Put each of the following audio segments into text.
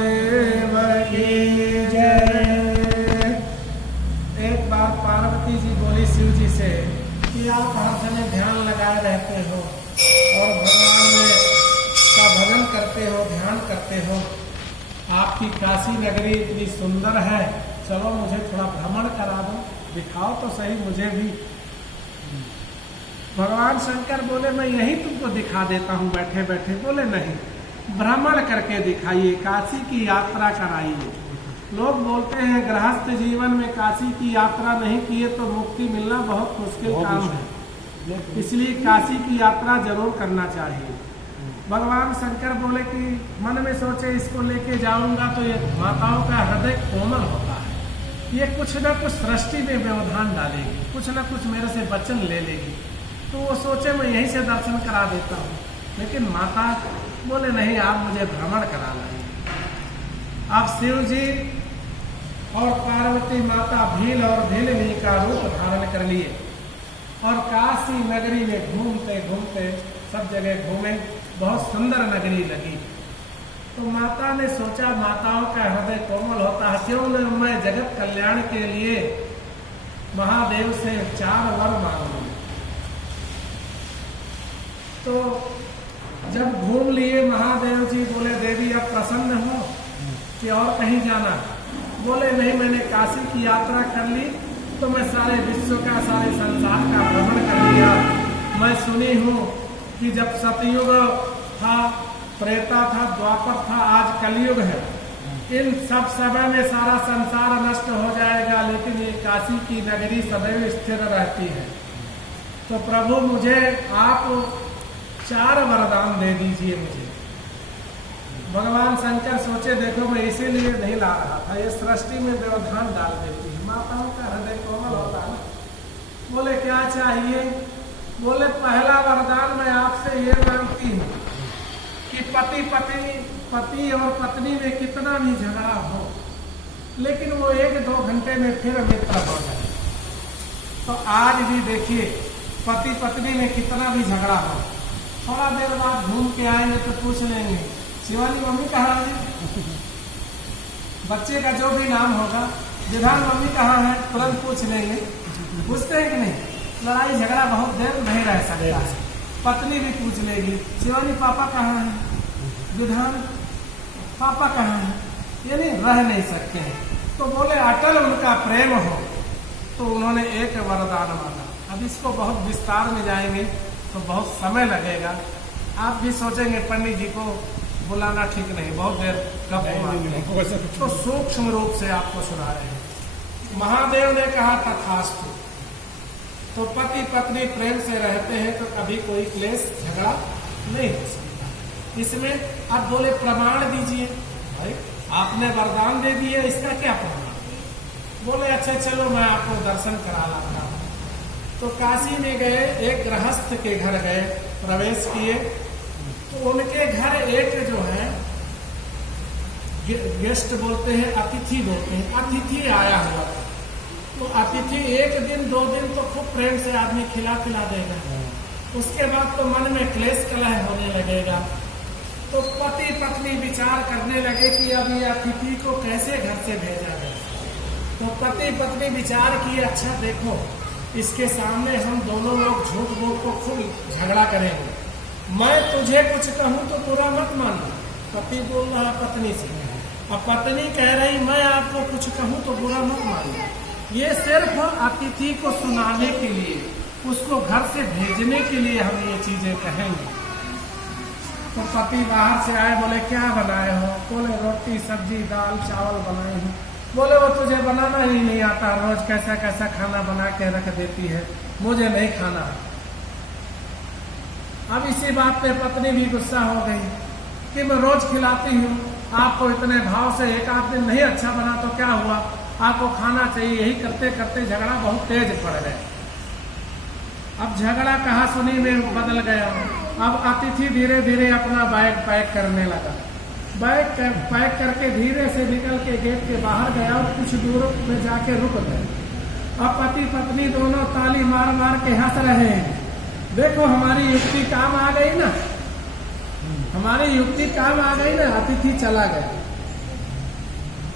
महादेव की जय। एक बार पार्वती जी बोली शिव जी से कि आप हर समय ध्यान लगाए रहते हो और भगवान में का भजन करते हो, ध्यान करते हो, आपकी काशी नगरी इतनी सुंदर है, चलो मुझे थोड़ा भ्रमण करा दो, दिखाओ तो सही मुझे भी। भगवान शंकर बोले मैं यही तुमको दिखा देता हूँ बैठे बैठे। बोले नहीं, भ्रमण करके दिखाइए, काशी की यात्रा कराइए। लोग बोलते हैं गृहस्थ जीवन में काशी की यात्रा नहीं किए तो मुक्ति मिलना बहुत मुश्किल काम है, इसलिए काशी की यात्रा जरूर करना चाहिए। भगवान शंकर बोले कि मन में सोचे इसको लेके जाऊंगा तो ये माताओं का हृदय कोमल होता है, ये कुछ न कुछ सृष्टि में व्यवधान डालेगी, कुछ न कुछ मेरे से वचन ले लेगी, तो वो सोचे मैं यहीं से दर्शन करा देता हूँ। लेकिन माता बोले नहीं, आप मुझे भ्रमण करा लाइए। अब शिव जी और पार्वती माता भील और भीलनी का रूप धारण कर लिए और काशी नगरी में घूमते घूमते सब जगह घूमे, बहुत सुंदर नगरी लगी। तो माता ने सोचा माताओं का हृदय कोमल होता है, क्यों न मैं जगत कल्याण के लिए महादेव से 4 वर मांगू। तो जब घूम लिए महादेव जी बोले देवी अब प्रसन्न हो कि और कहीं जाना। बोले नहीं, मैंने काशी की यात्रा कर ली तो मैं सारे विश्व का, सारे संसार का भ्रमण कर लिया। मैं सुनी हूँ कि जब सतयुग था, त्रेता था, द्वापर था, आज कलयुग है, इन सब समय में सारा संसार नष्ट हो जाएगा, लेकिन ये काशी की नगरी सदैव स्थिर रहती है। तो प्रभु मुझे आप 4 वरदान दे दीजिए मुझे। भगवान शंकर सोचे देखो मैं इसीलिए नहीं ला रहा था, ये सृष्टि में व्यवधान डाल देती है, माताओं का हृदय कोमल होता है। बोले क्या चाहिए? बोले पहला वरदान मैं आपसे ये मांगती हूँ कि पति और पत्नी में कितना भी झगड़ा हो, लेकिन वो 1-2 घंटे में फिर मित्र हो जाए। तो आज भी देखिए पति पत्नी में कितना भी झगड़ा हो, थोड़ा देर बाद घूम के आएंगे तो पूछ लेंगे शिवानी मम्मी कहाँ है, बच्चे का जो भी नाम होगा, विधान मम्मी कहाँ है, तुरंत पूछ लेंगे। पूछते हैं कि नहीं? लड़ाई झगड़ा बहुत देर नहीं रह सकता है। पत्नी भी पूछ लेगी शिवानी पापा कहाँ है, विधान पापा कहाँ है, यानी रह नहीं सकते हैं। तो बोले अटल उनका प्रेम हो, तो उन्होंने एक वरदान मांगा। अब इसको बहुत विस्तार में जाएंगे तो बहुत समय लगेगा, आप भी सोचेंगे पंडित जी को बुलाना ठीक नहीं, बहुत देर कब। तो सूक्ष्म रूप से आपको सुना रहे हैं। महादेव ने कहा तथास्तु। तो पति पत्नी प्रेम से रहते हैं तो कभी कोई क्लेश झगड़ा नहीं हो सकता। इसमें अब बोले प्रमाण दीजिए। भाई आपने वरदान दे दिए, इसका क्या प्रमाण? बोले अच्छा चलो मैं आपको दर्शन करा लाता हूँ। तो काशी में गए, एक गृहस्थ के घर गए, प्रवेश किए, तो उनके घर एक जो है गेस्ट बोलते हैं, अतिथि बोलते हैं, अतिथि आया हुआ था। तो अतिथि 1 दिन 2 दिन तो खूब प्रेम से आदमी खिला देगा, उसके बाद तो मन में क्लेश कलह होने लगेगा। तो पति पत्नी विचार करने लगे कि अब ये अतिथि को कैसे घर से भेजा जाए। तो पति पत्नी विचार किए अच्छा देखो इसके सामने हम दोनों लोग झूठ बोल को खूब झगड़ा करेंगे, मैं तुझे कुछ कहूँ तो बुरा मत मानना। पति बोल रहा है पत्नी से, और पत्नी कह रही मैं आपको कुछ कहूँ तो बुरा मत मानना। ये सिर्फ अतिथि को सुनाने के लिए, उसको घर से भेजने के लिए हम ये चीजें कहेंगे। तो पति बाहर से आए, बोले क्या बनाए हो? बोले रोटी सब्जी दाल चावल बनाए हैं। बोले वो तुझे बनाना ही नहीं आता, रोज कैसा कैसा खाना बना के रख देती है, मुझे नहीं खाना। अब इसी बात पे पत्नी भी गुस्सा हो गई कि मैं रोज खिलाती हूँ आपको इतने भाव से, एक आध दिन नहीं अच्छा बना तो क्या हुआ, आपको खाना चाहिए। यही करते करते झगड़ा बहुत तेज पड़ गया। अब झगड़ा कहा सुनी में बदल गया। अब अतिथि धीरे धीरे अपना बैग पैक करने लगा। बैग पैक करके धीरे से निकल के गेट के बाहर गया और कुछ दूर में जाके रुक गए। अब पति पत्नी दोनों ताली मार मार के हंस रहे हैं, देखो हमारी युक्ति काम आ गई ना, हमारी युक्ति काम आ गई ना। अतिथि चला गया।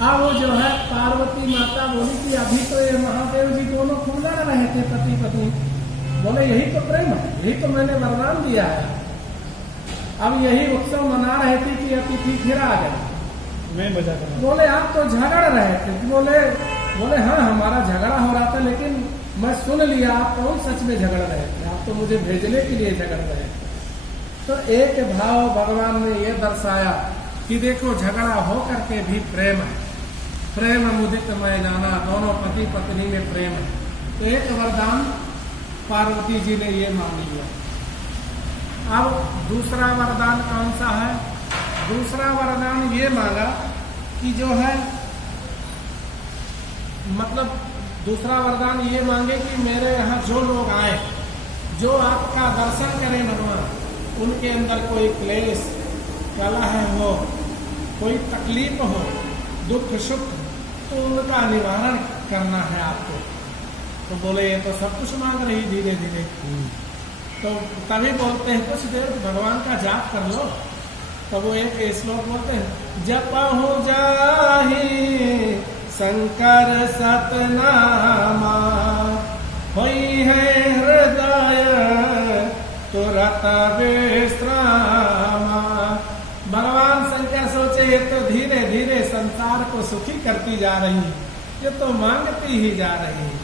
अब वो जो है पार्वती माता बोली कि अभी तो ये महादेव जी दोनों खूब लड़ रहे थे पति पत्नी। बोले यही तो प्रेम है, यही तो मैंने वरदान दिया है। अब यही उत्सव मना रहे थे कि अतिथि फिर आ गए। मैं मजा कर बोले आप तो झगड़ रहे थे। बोले हाँ हमारा झगड़ा हो रहा था, लेकिन मैं सुन लिया आप कौन सच में झगड़ रहे थे, आप तो मुझे भेजने के लिए झगड़ रहे थे। तो एक भाव भगवान ने ये दर्शाया कि देखो झगड़ा हो करके भी प्रेम है, प्रेम मुदित मैं जाना, दोनों पति पत्नी में प्रेम है। तो एक वरदान पार्वती जी ने ये मान लिया। अब दूसरा वरदान कौन सा है? दूसरा वरदान ये मांगा कि जो है मतलब दूसरा वरदान ये मांगे कि मेरे यहाँ जो लोग आए, जो आपका दर्शन करें भगवान, उनके अंदर कोई क्लेश कलह हो, कोई तकलीफ हो, दुख सुख, तो उनका निवारण करना है आपको। तो बोले ये तो सब कुछ मांग रही धीरे धीरे। तो तभी बोलते हैं कुछ देर भगवान का जाप कर लो। तो वो एक श्लोक बोलते हैं, जपहु जाहि शंकर सतनामा, होई है हृदय तुरत विश्रामा। भगवान शंकर सोचे ये तो धीरे धीरे संसार को सुखी करती जा रही है, ये तो मांगती ही जा रही है।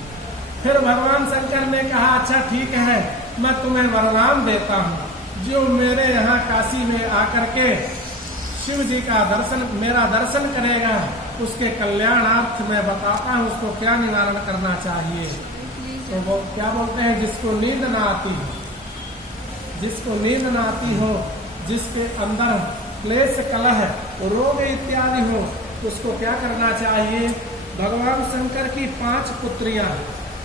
फिर भगवान शंकर ने कहा अच्छा ठीक है, मैं तुम्हें वरदान देता हूँ, जो मेरे यहाँ काशी में आकर के शिव जी का दर्शन, मेरा दर्शन करेगा, उसके कल्याणार्थ मैं बताता हूँ उसको क्या निवारण करना चाहिए। तो वो क्या बोलते हैं, जिसको नींद ना आती हो, जिसको नींद ना आती हो, जिसके अंदर क्लेश कलह रोग इत्यादि हो, उसको क्या करना चाहिए। भगवान शंकर की 5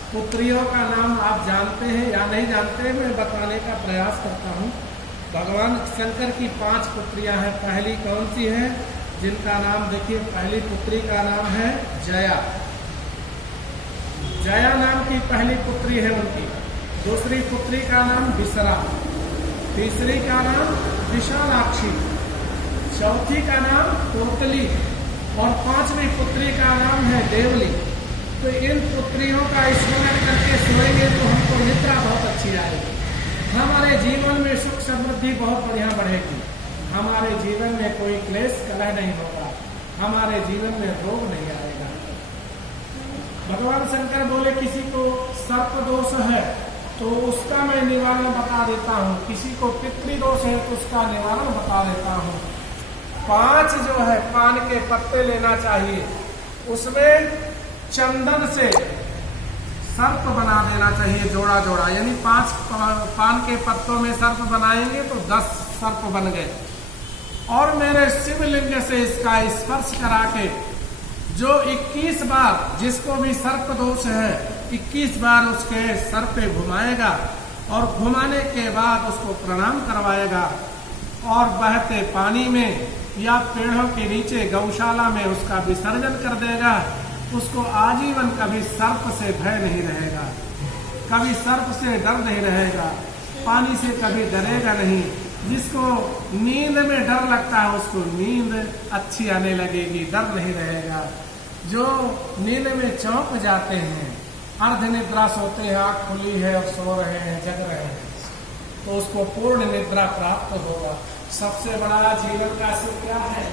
पुत्रियों का नाम आप जानते हैं या नहीं जानते हैं, मैं बताने का प्रयास करता हूँ। भगवान शंकर की 5 पुत्रियां हैं। पहली कौन सी है, जिनका नाम देखिए, पहली पुत्री का नाम है जया। जया नाम की पहली पुत्री है उनकी। दूसरी पुत्री का नाम बिसरा, तीसरी का नाम विशालाक्षी, चौथी का नाम कोतली और 5वीं पुत्री का नाम है देवली। तो इन पुत्रियों का स्मरण करके सोएंगे तो हमको निद्रा बहुत अच्छी आएगी, हमारे जीवन में सुख समृद्धि बहुत बढ़िया बढ़ेगी, हमारे जीवन में कोई क्लेश कलह नहीं होगा, हमारे जीवन में रोग नहीं आएगा। भगवान शंकर बोले किसी को सर्प दोष है तो उसका मैं निवारण बता देता हूँ, किसी को पितृदोष है तो उसका निवारण बता देता हूँ। 5 जो है पान के पत्ते लेना चाहिए, उसमें चंदन से सर्प बना देना चाहिए जोड़ा जोड़ा, यानी 5 पान के पत्तों में सर्प बनाएंगे तो 10 सर्प बन गए। और मेरे शिवलिंग से इसका स्पर्श करा के जो 21 बार, जिसको भी सर्प दोष है 21 बार उसके सर पे घुमाएगा और घुमाने के बाद उसको प्रणाम करवाएगा और बहते पानी में या पेड़ों के नीचे गौशाला में उसका विसर्जन कर देगा। उसको आजीवन कभी सर्प से भय नहीं रहेगा, कभी सर्प से डर नहीं रहेगा, पानी से कभी डरेगा नहीं। जिसको नींद में डर लगता है उसको नींद अच्छी आने लगेगी, डर नहीं रहेगा। जो नींद में चौंक जाते हैं, अर्ध निद्रा सोते हैं, आँख खुली है और सो रहे हैं, जग रहे हैं, तो उसको पूर्ण निद्रा प्राप्त होगा। सबसे बड़ा जीवन का सुख क्या है,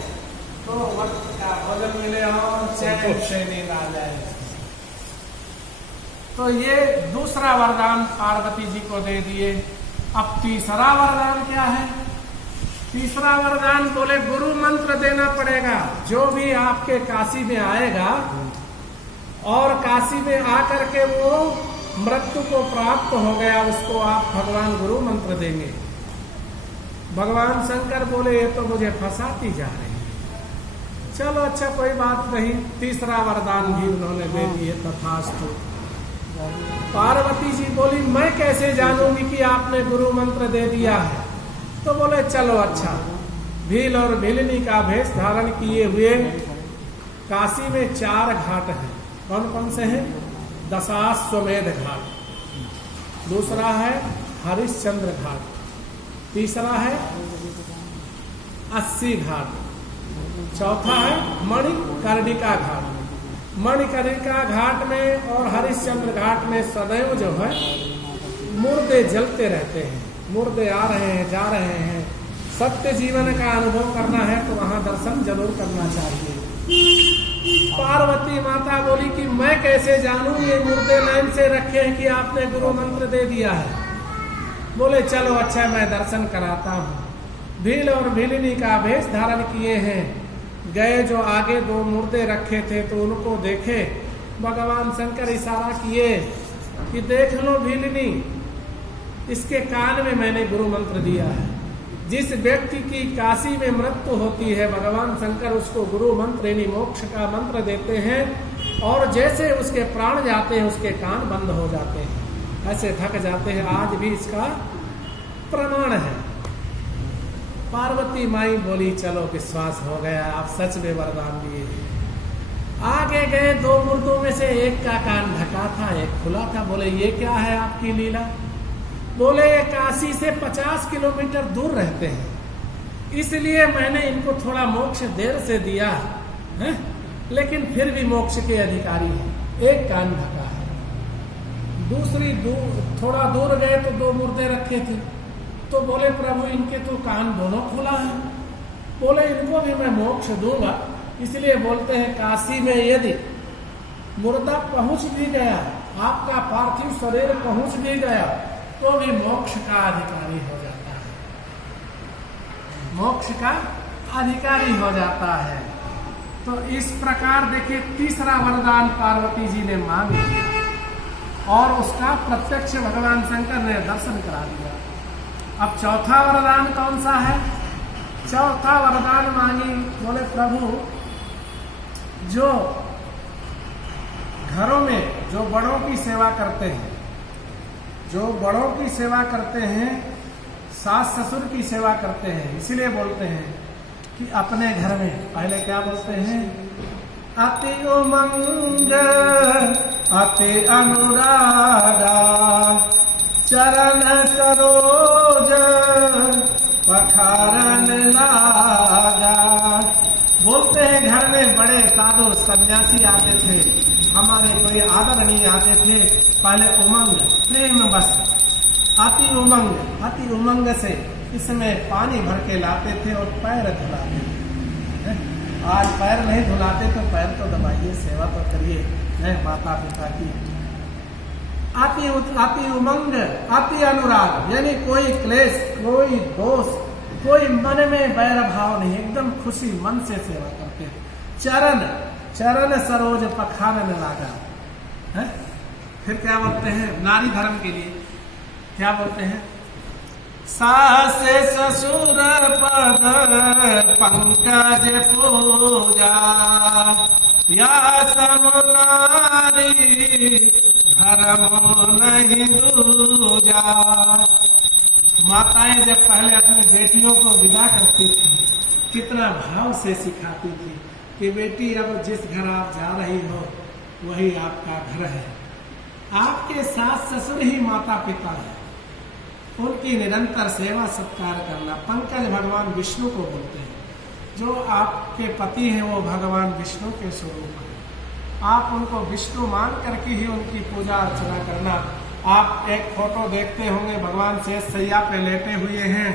तो वक्त का भोजन मिले और चैन से नींद आ जाए। तो ये दूसरा वरदान पार्वती जी को दे दिए। अब तीसरा वरदान क्या है? तीसरा वरदान बोले गुरु मंत्र देना पड़ेगा। जो भी आपके काशी में आएगा और काशी में आकर के वो मृत्यु को प्राप्त हो गया, उसको आप भगवान गुरु मंत्र देंगे। भगवान शंकर बोले ये तो मुझे फंसाती जा रही है। चलो अच्छा कोई बात नहीं, तीसरा वरदान भी उन्होंने दे दिए, तथास्तु। पार्वती जी बोली मैं कैसे जानूंगी कि आपने गुरु मंत्र दे दिया है? तो बोले चलो अच्छा, भील और भीलनी का भेष धारण किए हुए काशी में 4 घाट हैं। कौन कौन से हैं? दशाश्वमेध घाट, दूसरा है हरिश्चंद्र घाट, तीसरा है 80 घाट, चौथा है मणिकर्णिका घाट। मणिकर्णिका घाट में और हरिश्चंद्र घाट में सदैव जो है मुर्दे जलते रहते हैं, मुर्दे आ रहे हैं जा रहे हैं। सत्य जीवन का अनुभव करना है तो वहां दर्शन जरूर करना चाहिए। पार्वती माता बोली कि मैं कैसे जानूं ये मुर्दे लाइन से रखे हैं कि आपने गुरु मंत्र दे दिया है। बोले चलो अच्छा मैं दर्शन कराता हूँ। भील और भीलिनी का वेश धारण किए हैं, गए जो आगे दो मुर्दे रखे थे तो उनको देखे, भगवान शंकर इशारा किए कि देख लो भीलिनी, इसके कान में मैंने गुरु मंत्र दिया है। जिस व्यक्ति की काशी में मृत्यु होती है भगवान शंकर उसको गुरु मंत्र यानी मोक्ष का मंत्र देते हैं, और जैसे उसके प्राण जाते हैं उसके कान बंद हो जाते हैं, ऐसे थक जाते हैं। आज भी इसका प्रमाण है। पार्वती माई बोली चलो विश्वास हो गया, आप सच में वरदान दिए। आगे गए, दो मुर्दों में से एक का कान ढका था एक खुला था। बोले ये क्या है आपकी लीला? बोले ये काशी से 50 किलोमीटर दूर रहते हैं, इसलिए मैंने इनको थोड़ा मोक्ष देर से दिया है, लेकिन फिर भी मोक्ष के अधिकारी हैं। एक कान ढका है, दूसरी थोड़ा दूर गए तो दो मुर्दे रखे थे, तो बोले प्रभु इनके तो कान दोनों खुला है। बोले इनको भी मैं मोक्ष दूंगा। इसलिए बोलते हैं काशी में यदि मुर्दा पहुंच भी गया, आपका पार्थिव शरीर पहुंच भी गया, तो भी मोक्ष का अधिकारी हो जाता है, मोक्ष का अधिकारी हो जाता है। तो इस प्रकार देखिए तीसरा वरदान पार्वती जी ने मांग लिया और उसका प्रत्यक्ष भगवान शंकर ने दर्शन करा दिया। अब चौथा वरदान कौन सा है? चौथा वरदान मांगी, बोले प्रभु जो घरों में जो बड़ों की सेवा करते हैं, जो बड़ों की सेवा करते हैं, सास ससुर की सेवा करते हैं, इसलिए बोलते हैं कि अपने घर में पहले क्या बोलते हैं? अति उमंग अति अनुरागा चरण सरोज पखारन लागा। बोलते हैं घर में बड़े साधु सन्यासी आते थे, हमारे कोई आदरणीय आते थे, पहले उमंग प्रेम बस अति उमंग से इसमें पानी भर के लाते थे और पैर धुलाते थे। आज पैर नहीं धुलाते तो पैर तो दबाइए, सेवा तो करिए माता पिता की। अति उमंग अति अनुराग, यानी कोई क्लेश कोई दोष कोई मन में बैर भाव नहीं, एकदम खुशी मन से सेवा करते हैं। चरण सरोज पखारन लागा है। फिर क्या बोलते हैं नारी धर्म के लिए? क्या बोलते हैं? सास ससुर पद पंकज पूजा या सम नारी धर्म नहीं दूजा। माताएं जब पहले अपने बेटियों को विदा करती थी, कितना भाव से सिखाती थी कि बेटी अब जिस घर आप जा रही हो वही आपका घर है, आपके सास ससुर ही माता पिता है, उनकी निरंतर सेवा सत्कार करना। पंकज भगवान विष्णु को बोलते हैं, जो आपके पति हैं वो भगवान विष्णु के स्वरूप है। आप उनको विष्णु मान करके ही उनकी पूजा अर्चना करना। आप एक फोटो देखते होंगे, भगवान शेष सैया पे लेटे हुए हैं,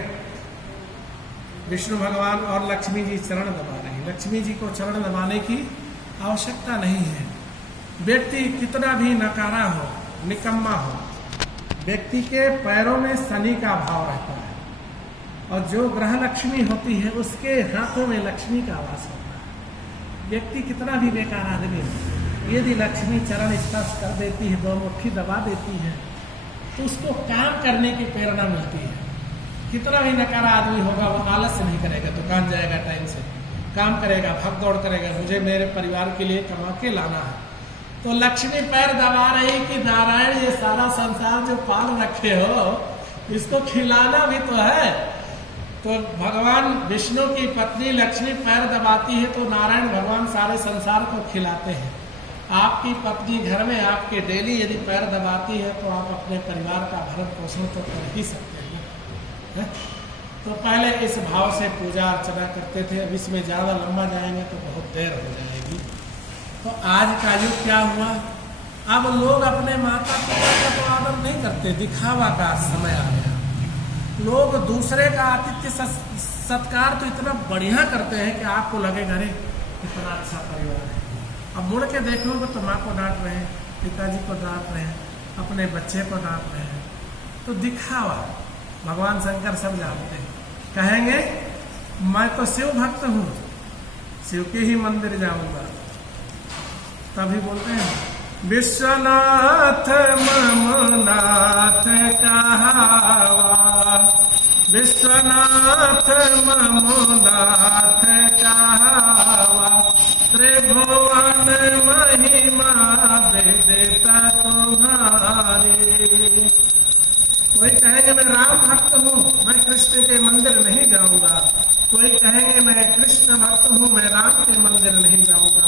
विष्णु भगवान और लक्ष्मी जी चरण दबा रहे हैं। लक्ष्मी जी को चरण दबाने की आवश्यकता नहीं है। व्यक्ति कितना भी नकारा हो, निकम्मा हो, व्यक्ति के पैरों में शनि का भाव रहता है, और जो ग्रह लक्ष्मी होती है उसके हाथों में लक्ष्मी का वास होता है। व्यक्ति कितना भी बेकार आदमी हो, यदि लक्ष्मी चरण स्पर्श कर देती है, दो मुट्ठी दबा देती है, तो उसको काम करने की प्रेरणा मिलती है। कितना भी नकारा आदमी होगा वो आलस्य नहीं करेगा, दुकान जाएगा, टाइम से काम करेगा, भाग दौड़ करेगा, मुझे मेरे परिवार के लिए कमा के लाना है। तो लक्ष्मी पैर दबा रही कि नारायण ये सारा संसार जो पाल रखे हो इसको खिलाना भी तो है। तो भगवान विष्णु की पत्नी लक्ष्मी पैर दबाती है तो नारायण भगवान सारे संसार को खिलाते हैं। आपकी पत्नी घर में आपके डेली यदि पैर दबाती है तो आप अपने परिवार का भरण पोषण तो कर ही सकते हैं। तो पहले इस भाव से पूजा अर्चना करते थे। अब इसमें ज़्यादा लंबा जाएंगे तो बहुत देर हो जाएगी। तो आज का युग क्या हुआ, अब लोग अपने माता पिता का तो आदर नहीं करते, दिखावा का समय आ गया। लोग दूसरे का आतिथ्य सत्कार तो इतना बढ़िया करते हैं कि आपको लगेगा अरे कितना अच्छा परिवार है। अब मुड़ के देखोगे तो माँ को डांट रहे हैं, पिताजी को डांट रहे हैं, अपने बच्चे को डांट रहे हैं। तो दिखावा, भगवान शंकर सब जानते हैं। कहेंगे मैं तो शिव भक्त हूँ, शिव के ही मंदिर जाऊंगा, तभी बोलते हैं विश्वनाथ ममनाथ कहावा, विश्वनाथ ममनाथ कहावा, त्रिभुवन महिमा दे देता तुम्हारी। कोई कहेंगे मैं राम भक्त हूँ, मैं कृष्ण के मंदिर नहीं जाऊंगा। कोई कहेंगे मैं कृष्ण भक्त हूँ, मैं राम के मंदिर नहीं जाऊंगा।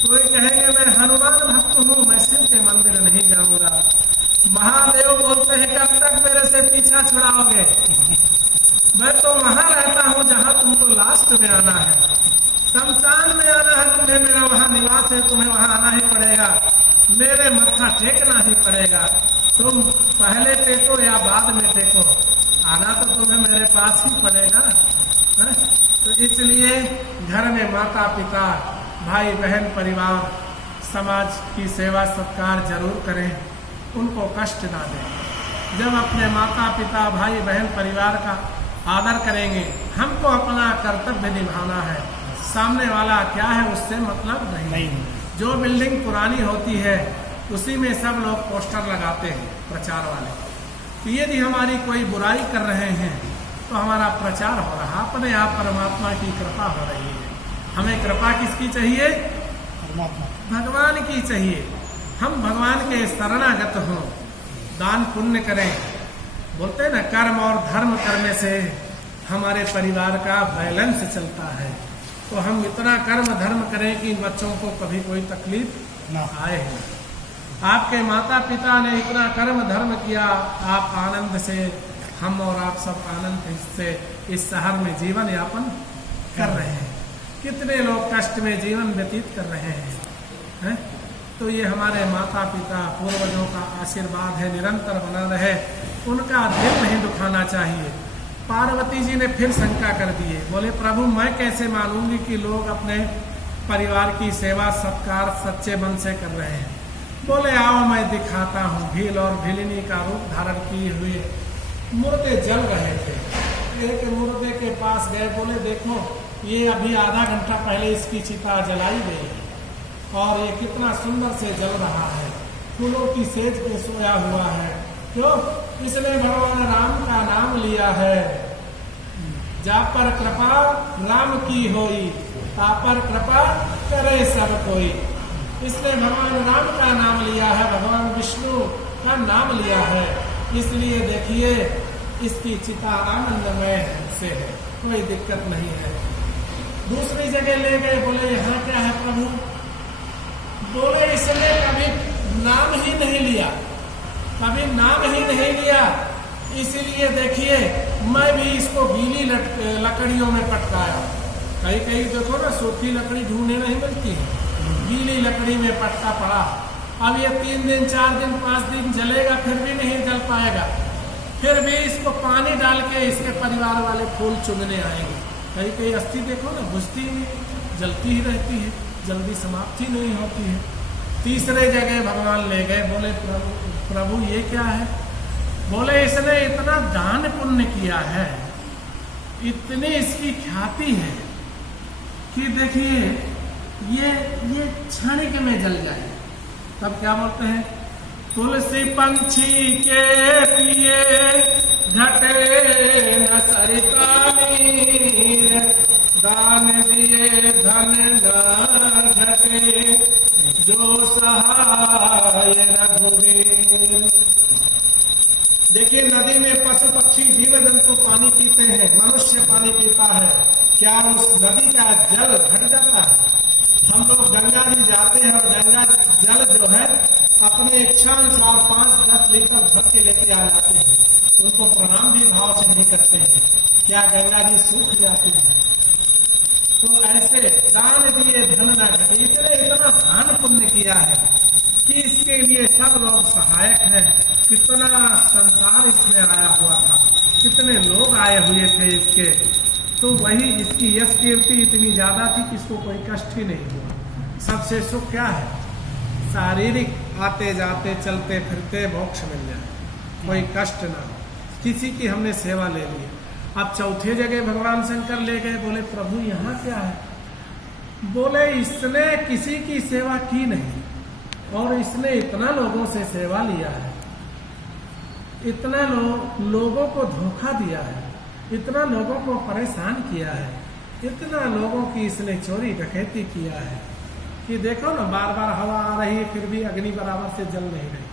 कोई कहेंगे मैं हनुमान भक्त हूँ, मैं शिव के मंदिर नहीं जाऊंगा। महादेव बोलते हैं कब तक मेरे से पीछा छुड़ाओगे, मैं तो वहां रहता हूँ जहाँ तुमको लास्ट में आना है, शमशान में आना है तुम्हें, मेरा वहाँ निवास है, तुम्हें वहाँ आना ही पड़ेगा, मेरे मत्था टेकना ही पड़ेगा। तुम पहले टेको या बाद में टेको, आना तो तुम्हें मेरे पास ही पड़ेगा। है? तो इसलिए घर में माता पिता भाई बहन परिवार समाज की सेवा सत्कार जरूर करें, उनको कष्ट ना दें। जब अपने माता पिता भाई बहन परिवार का आदर करेंगे, हमको अपना कर्तव्य निभाना है, सामने वाला क्या है उससे मतलब नहीं। जो बिल्डिंग पुरानी होती है उसी में सब लोग पोस्टर लगाते हैं प्रचार वाले, तो यदि हमारी कोई बुराई कर रहे हैं तो हमारा प्रचार हो रहा, अपने आप परमात्मा की कृपा हो रही है। हमें कृपा किसकी चाहिए, भगवान की चाहिए। हम भगवान के शरणागत हों, दान पुण्य करें। बोलते हैं ना कर्म और धर्म करने से हमारे परिवार का बैलेंस चलता है। तो हम इतना कर्म धर्म करें कि बच्चों को कभी कोई तकलीफ ना आए। आपके माता पिता ने इतना कर्म धर्म किया, आप आनंद से, हम और आप सब आनंद से इस शहर में जीवन यापन कर रहे हैं। कितने लोग कष्ट में जीवन व्यतीत कर रहे हैं? तो ये हमारे माता पिता पूर्वजों का आशीर्वाद है, निरंतर बना रहे, उनका दिल नहीं दुखाना चाहिए। पार्वती जी ने फिर शंका कर दिए, बोले प्रभु मैं कैसे मानूंगी कि लोग अपने परिवार की सेवा सत्कार सच्चे मन से कर रहे हैं। बोले आओ मैं दिखाता हूँ। भील और भीलिनी का रूप धारण किए हुए मुर्दे जल रहे थे। एक मुर्दे के पास गए, बोले देखो ये अभी आधा घंटा पहले इसकी चिता जलाई गई और ये कितना सुंदर से जल रहा है, फूलों की सेज पे सोया हुआ है। क्यों? इसने भगवान राम का नाम लिया है। जा पर कृपा राम की होई, ता पर कृपा करे सब कोई। इसने भगवान राम का नाम लिया है, भगवान विष्णु का नाम लिया है, इसलिए देखिए इसकी चिता आनंदमय से है, कोई दिक्कत नहीं है। दूसरी जगह ले गए, बोले यहाँ क्या है प्रभु? बोले इसने कभी नाम ही नहीं लिया, कभी नाम ही नहीं लिया, इसीलिए देखिए मैं भी इसको गीली लकड़ियों में पटकाया। कहीं कहीं देखो ना सूखी लकड़ी ढूंढने नहीं मिलती है, गीली लकड़ी में पटका पड़ा। अब ये 3 दिन 4 दिन 5 दिन जलेगा, फिर भी नहीं जल पाएगा। फिर भी इसको पानी डाल के इसके परिवार वाले फूल चुनने आएंगे। कहीं कहीं अस्थि देखो ना बुझती ही नहीं, जलती ही रहती है, जल्दी समाप्ति नहीं होती है। तीसरे जगह भगवान ले गए, बोले प्रभु ये क्या है? बोले इसने इतना दान पुण्य किया है, इतनी इसकी ख्याति है कि देखिए ये क्षणिक में जल जाए। तब क्या बोलते हैं? तुलसी पंछी के पिए घटे न सरिता नीर, दान दिए धन न घटे, जो सहाय रघुवीर। देखिए नदी में पशु पक्षी जीव जंतु पानी पीते हैं, मनुष्य पानी पीता है, क्या उस नदी का जल घट जाता है? हम लोग गंगा जी जाते हैं और गंगा जल जो है अपने इच्छा अनुसार 5-10 लीटर भर के लेके आ जाते हैं, उनको प्रणाम भी भाव से नहीं करते हैं। क्या गंगा जी सूख जाती है? तो ऐसे दान दिए धन न घटे, इसने इतना दान पुण्य किया है कि इसके लिए सब लोग सहायक हैं। कितना संसार इसमें आया हुआ था, कितने लोग आए हुए थे इसके, तो वही इसकी यश कीर्ति इतनी ज्यादा थी कि इसको कोई कष्ट ही नहीं हुआ। सबसे सुख क्या है? शारीरिक, आते जाते चलते फिरते मोक्ष मिल जाए, कोई कष्ट ना हो। किसी की हमने सेवा ले ली। अब चौथे जगह भगवान शंकर ले गए, बोले प्रभु यहाँ क्या है? बोले इसने किसी की सेवा की नहीं और इसने इतना लोगों से सेवा लिया है, इतना लोगों को धोखा दिया है, इतना लोगों को परेशान किया है, इतना लोगों की इसने चोरी डकैती किया है कि देखो ना, बार बार हवा आ रही है फिर भी अग्नि बराबर से जल नहीं रही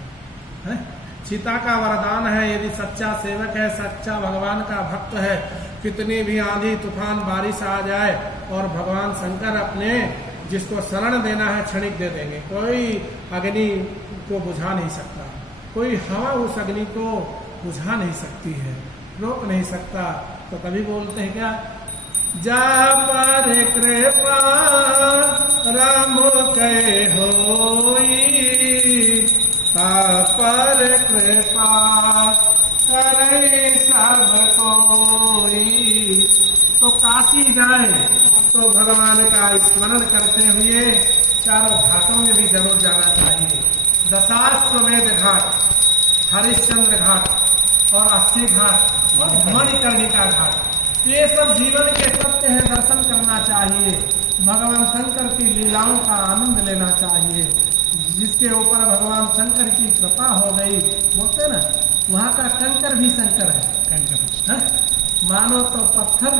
है। सीता का वरदान है, यदि सच्चा सेवक है, सच्चा भगवान का भक्त है, कितनी भी आंधी तूफान बारिश आ जाए और भगवान शंकर अपने जिसको शरण देना है क्षणिक दे देंगे। कोई अग्नि को बुझा नहीं सकता, कोई हवा उस अग्नि को बुझा नहीं सकती है, रोक नहीं सकता। तो कभी बोलते हैं क्या, जा पर कृपा राम कहे होई, पर कृपा करे सब कोई। तो काशी जाए तो भगवान का स्मरण करते हुए चारों घाटों में भी जरूर जाना चाहिए। दशाश्वमेध घाट, हरिश्चंद्र घाट और 80 घाट और मणिकर्णिका घाट, ये सब जीवन के सत्य है, दर्शन करना चाहिए। भगवान शंकर की लीलाओं का आनंद लेना चाहिए। जिसके ऊपर भगवान शंकर की कृपा हो गई, बोलते ना, वहाँ का कंकर भी शंकर है। कंकर है? मानो तो पत्थर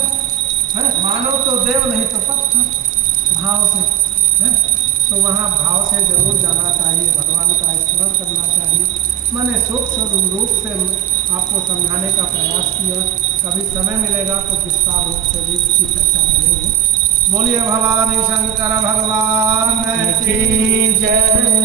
है, मानो तो देव नहीं तो पत्थर, भाव से है। तो वहाँ भाव से जरूर जाना चाहिए, भगवान का स्मरण करना चाहिए। मैंने सूक्ष्म रूप से आपको समझाने का प्रयास किया, कभी समय मिलेगा तो विस्तार रूप से भी इसकी चर्चा करेंगे। बोलिए भवानी शंकर भगवान की जय।